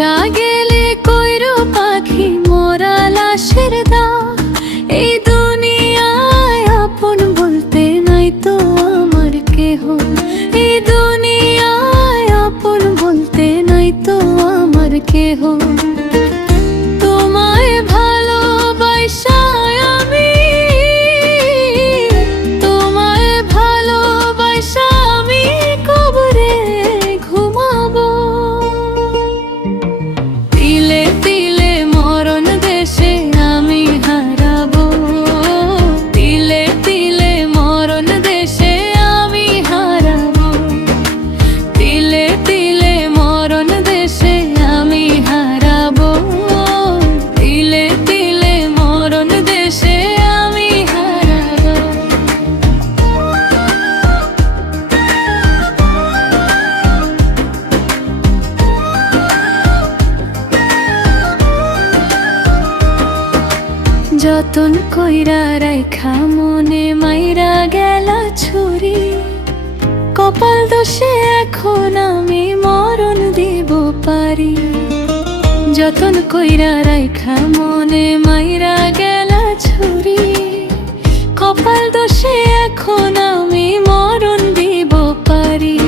কইরা গেলে কইরো পাখি মোরা লাশের দাও। এই দুনিয়ায় আপন বলতে নাই তো আমার কেহ, এই দুনিয়ায় আপন বলতে নাই তো আমার কেহ। তোমায় ভালোবাসা আমি, তোমায় ভালোবাসা আমি কবরে ঘুমাবো। তিলে তিলে মরণ দেশে আমি হারাবো, তিলে তিলে মরণ দেশে আমি হারাবো, তিলে তিলে মরণ দেশে আমি হারাবো, তিলে তিলে মরণ দেশে আমি হারাবো। যতন কইরা রাইখা মনে মাইরা গেলা ছুরি, কপাল দোষে এখন আমি মরণ দিব পারি। যতন কইরা রাইখা মনে মাইরা গেলা ছুরি, কপাল দোষে এখন আমি মরণ দিব পারি।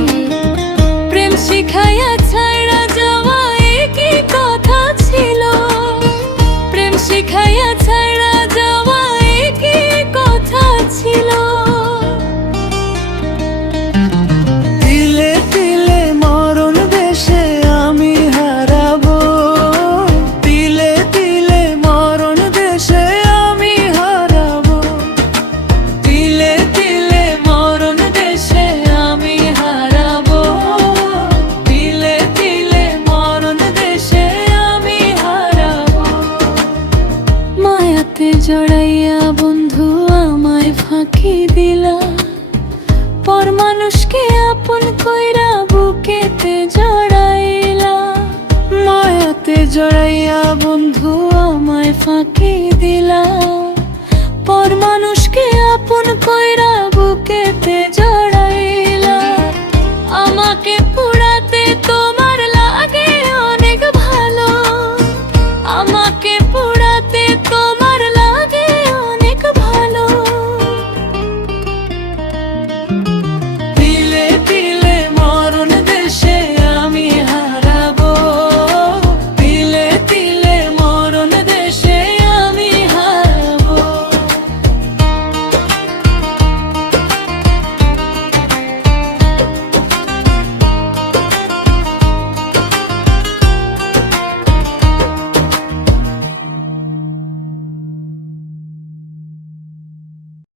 প্রেম শিখাইয়া ছাইড়া যাওয়া একই কথা ছিল, প্রেম শিখাইয়া ছাইড়া যাওয়া একই কথা ছিল। তিলে তিলে মরণ দেশে আমি হারাবো, তিলে তিলে মরণ দেশে আমি হারাবো, তিলে তিলে মরণ দেশে আমি হারাবো, তিলে তিলে মরণ দেশে আমি হারাবো। মায়াতে জড়াইয়া বন্ধু আমায় ফাঁকি দিলা, পর মানুষকে আপন কইরা বুকেতে জড়াইলা। মায়াতে জড়াইয়া বন্ধু আমায় ফাঁকি দিলা, পর মানুষ